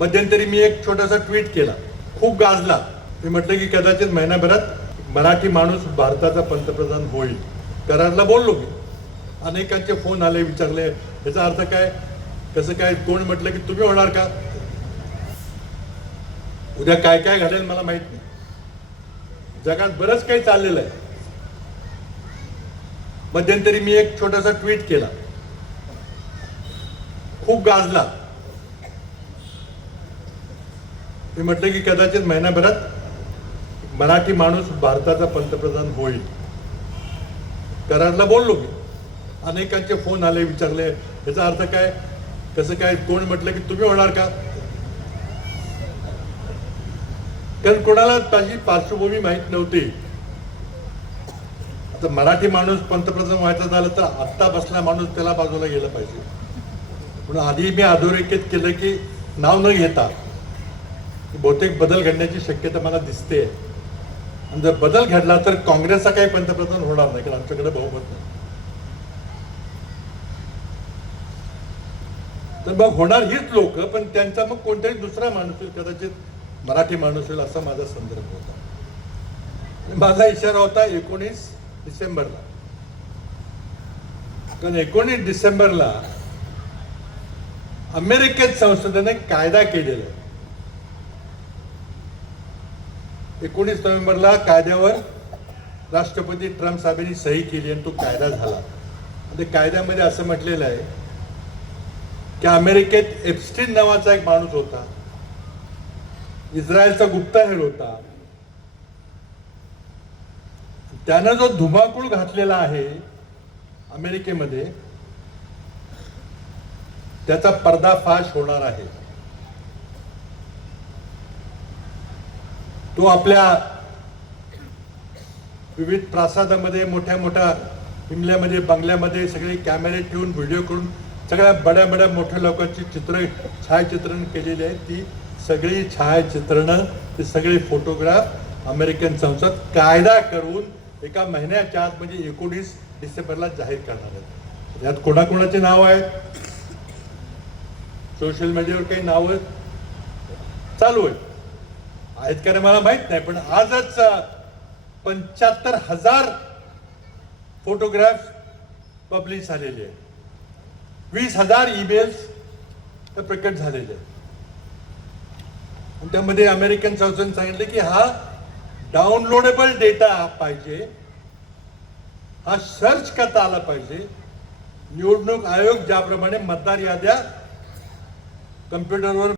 मध्यंतरी मी एक छोटासा ट्विट केला, खूप गाजला. मी म्हटलं की कदाचित महिनाभरात मराठी माणूस भारताचा पंतप्रधान होईल. करारला बोललो मी. अनेकांचे फोन आले, विचारले याचा अर्थ काय, कसं काय. कोण म्हटलं की तुम्ही होणार का. उद्या काय काय घडेल मला माहित नाही. जगात बरंच काही चाललेलं आहे. मध्यंतरी मी एक छोटासा ट्विट केला, खूप गाजला. मी म्हटलं की कदाचित महिनाभरात मराठी माणूस भारताचा पंतप्रधान होईल. करारला बोललो मी. अनेकांचे फोन आले, विचारले याचा अर्थ काय, कसं काय. कोण म्हटलं की तुम्ही होणार का. कारण कोणाला त्याची पार्श्वभूमी माहीत नव्हती. आता मराठी माणूस पंतप्रधान व्हायचा झालं तर आत्ता बसला माणूस त्याला बाजूला गेलं पाहिजे. म्हणून आधी मी अधोरेखित केलं की नाव न घेता बहुतेक बदल घडण्याची शक्यता मला दिसते. आणि जर बदल घडला तर काँग्रेसचा काही पंतप्रधान होणार नाही, कारण आमच्याकडे बहुमत नाही. तर मग होणार हीच लोक, पण त्यांचा मग कोणताही दुसरा माणूस होईल, कदाचित मराठी माणूस होईल असा माझा संदर्भ होता. माझा इशारा होता 19 डिसेंबरला. कारण 19 डिसेंबरला अमेरिकेत संसदेने कायदा केलेला आहे. 19 नोव्हेंबरला कायद्यावर राष्ट्रपती ट्रम्प साहेबांनी सही केली आणि तो कायदा झाला. आणि कायद्यामध्ये असं म्हटलेलं आहे की अमेरिकेत एप्स्टीन नावाचा एक माणूस होता, इस्रायलचा गुप्तहेर होता. त्यानं जो धुमाकूळ घातलेला आहे अमेरिकेमध्ये, त्याचा पर्दाफाश होणार आहे. तो आपल्या विविध प्रासादामध्ये, मोठ्या मोठ्या इमल्यामध्ये, बंगल्यामध्ये सगळे कॅमेरे ठेवून, व्हिडिओ करून सगळ्या बड्या बड्या मोठ्या लोकांची छायाचित्रण केलेली आहेत. ती सगळी छायाचित्रणं, ते सगळे फोटोग्राफ अमेरिकन संसद कायदा करून एका महिन्याच्या आत म्हणजे 19 डिसेंबरला जाहीर करणार आहेत. यात कोणाकोणाचे नाव आहेत, सोशल मीडियावर काही नावं चालू आहेत का मला माहित नाही. पण आजच 75,000 फोटोग्राफ पब्लिश झालेले आहेत. 20,000 ईमेल्स प्रकट झालेले आहेत. त्यामध्ये अमेरिकन संसदेने सांगितलं की हा डाउनलोडेबल डेटा पाहिजे, हा सर्च करता आला पाहिजे. निवडणूक आयोग ज्याप्रमाणे मतदार याद्या कम्प्युटरवर